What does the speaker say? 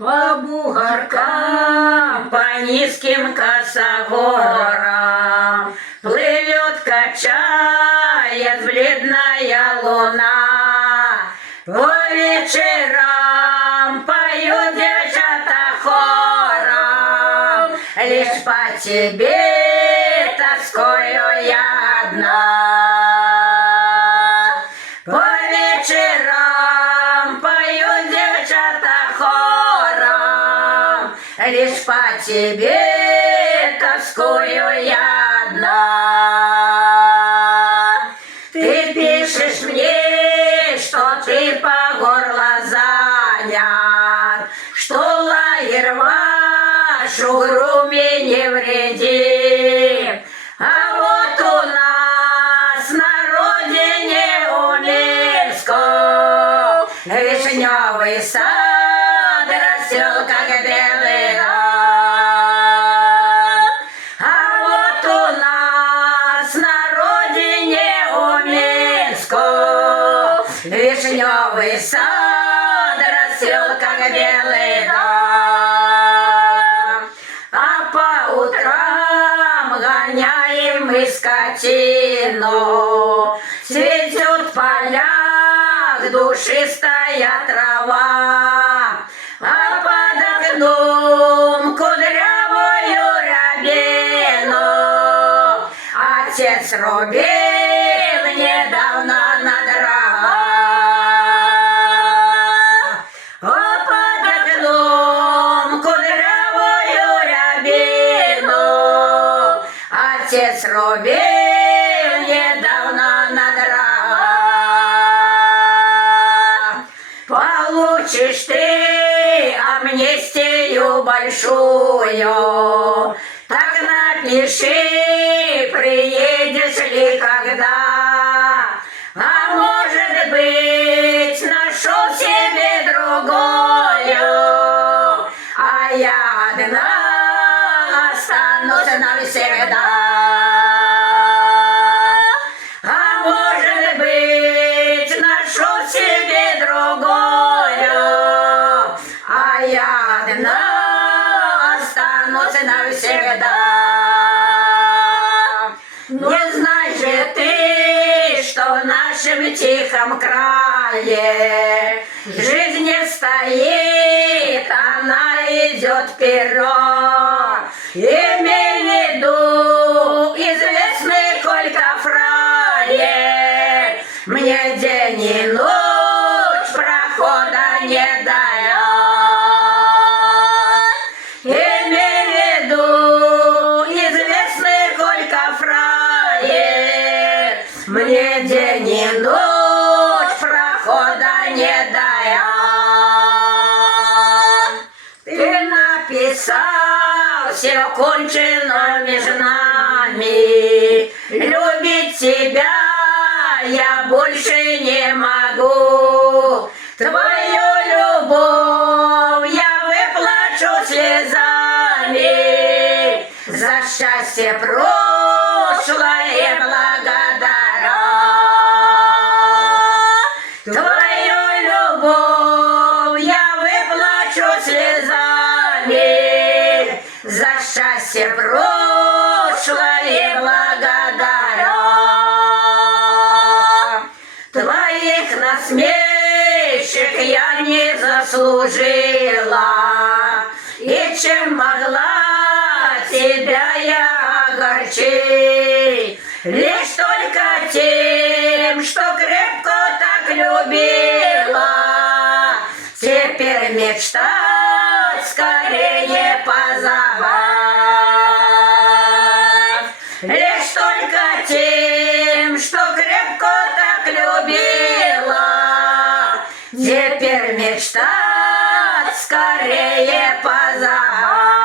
По бугоркам, по низким косогорам плывет, качаясь, бледная луна. По вечерам поют девчата хором, лишь по тебе тоскую я одна. По вечерам поют девчата хором, лишь по тебе тоскую я одна. Ты пишешь мне, что ты по горло занят, что лагерь ваш угрюме невредим. А вот у нас на родине у Минском вишневый сад растет, как белый год. А вот у нас на родине у Минском вишневый сад растет, как белый год. А по утрам гоняем мы скотину, цветет в полях душистая трава, а под окном кудрявую рябину отец рубил недавно на дрова. А под окном кудрявую рябину отец рубил недавно на дрова. Получишь ты амнистию большую, так напиши, приедешь ли когда. А может быть, нашел себе другую, а я одна останусь навсегда. А может быть, нашел себе другую, а я одна останусь навсегда. Не знаешь же ты, что в нашем тихом крае жизнь не стоит, она идет вперед. Имей в виду, известный Колька фраер мне день и ночь прохода не дает. Имей в виду, известный Колька фраер мне день и ночь прохода не дает. Ты написал, все кончено между нами, любить тебя я больше не могу. Твою любовь я выплачу слезами, за счастье прошлое благодарю. Твою любовь я выплачу слезами, за счастье прошлое благодарю. Твоих насмешек я не заслужила, и чем могла, тебя я огорчить. Лишь только тем, что крепко так любила, теперь мечтать скорее позабавь. Лишь только тем, что крепко так любила, теперь мечтать скорее позабавь.